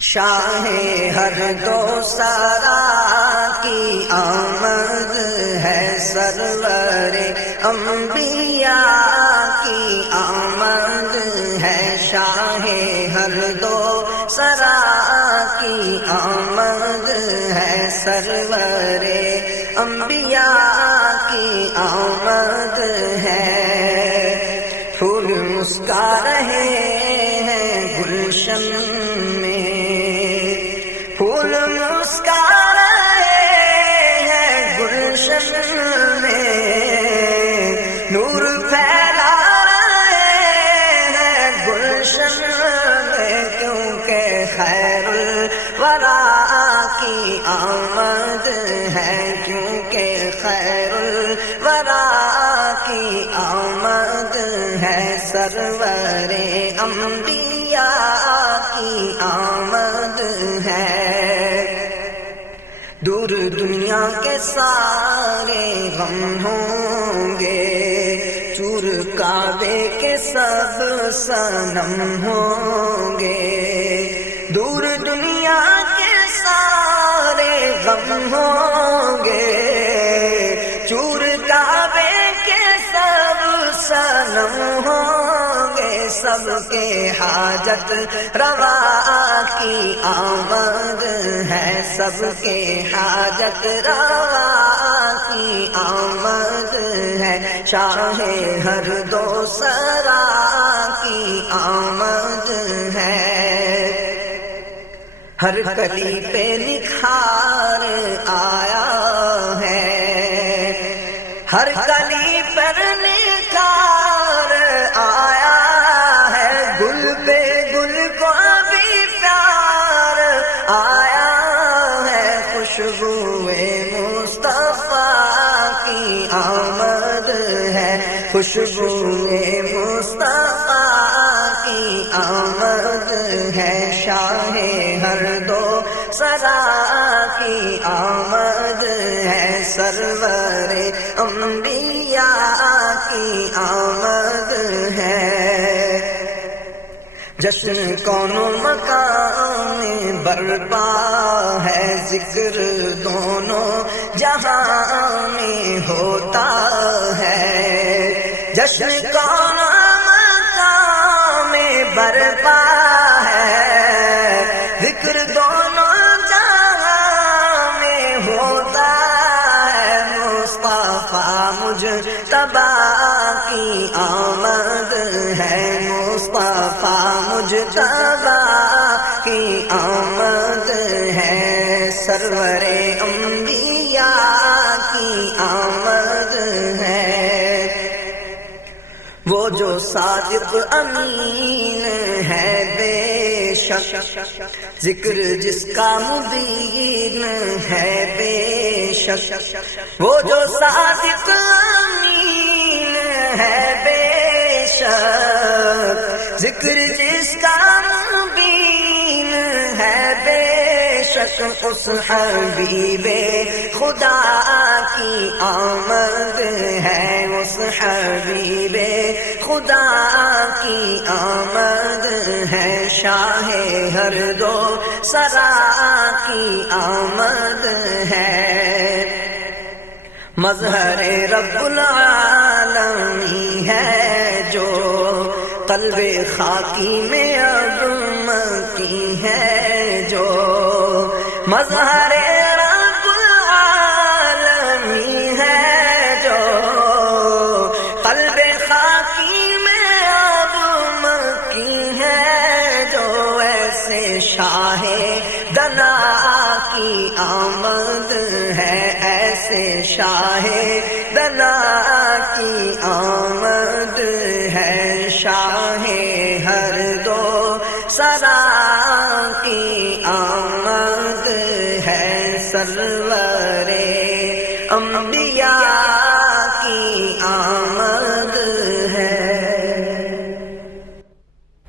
شاہ ہر دو سرا کی آمد ہے، سرور انبیاء کی آمد ہے، شاہ ہر دو سرا کی آمد ہے، سرور انبیاء کی آمد ہے۔ پھول مسکا رہے ہیں گلشن میں، پھول مسکا رہے ہیں گلشن میں، نور پھیلا رہے ہیں گلشن میں، کیونکہ خیر الورا کی آمد ہے، کیونکہ خیر الورا کی آمد ہے، سرور انبیاء کی آمد ہے۔ دور دنیا کے سارے غم ہوں گے، چور کعبے کے سب صنم ہوں گے، دور دنیا کے سارے غم ہوں گے، چور کعبے کے سب صنم ہوں گے، سب کے حاجت روا کی آمد ہے، سب کے حاجت روا کی آمد ہے، شاہ ہر دو سرا کی آمد ہے۔ ہر کلی پہ نکھار آیا ہے، ہر کلی پر نکھار آیا ہے، گل پہ گل کو بھی پیار آیا ہے، خوشبوئے مصطفیٰ کی آمد ہے، خوشبوئے مصطفیٰ کی آمد ہے، شاہ ہر دو سرا کی آمد ہے، سرور انبیاء کی آمد ہے۔ جشن کون و مکان میں برپا ہے، ذکر دونوں جہاں میں ہوتا ہے، جشن کون و مکان میں برپا ہے، ذکر دونوں جہاں میں ہوتا ہے، مصطفیٰ مجتبی کی آمد ہے، مصطفیٰ مجتبی کی آمد ہے، سرور انبیاء کی آمد ہے۔ وہ جو صادق امین ہے بے شک، ذکر جس کا مبین ہے بے شک، وہ جو صادق امین ہے بے شک، ذکر جس کا مبین ہے بے شک، اس حبیب خدا کی آمد ہے، اس حبیب خدا کی آمد ہے، شاہ ہر دو سرا کی آمد ہے۔ مظہر رب العالمین ہے جو قلب خاکی میں اب مکی ہے، جو مظہر رب العالمین ہے جو قلب خاکی میں اب مکی ہے، جو ایسے شاہ دنا کی آمد ہے، ایسے شاہ دنا کی آمد ہے، شاہ ہر دو سرا کی آمد ہے، سرور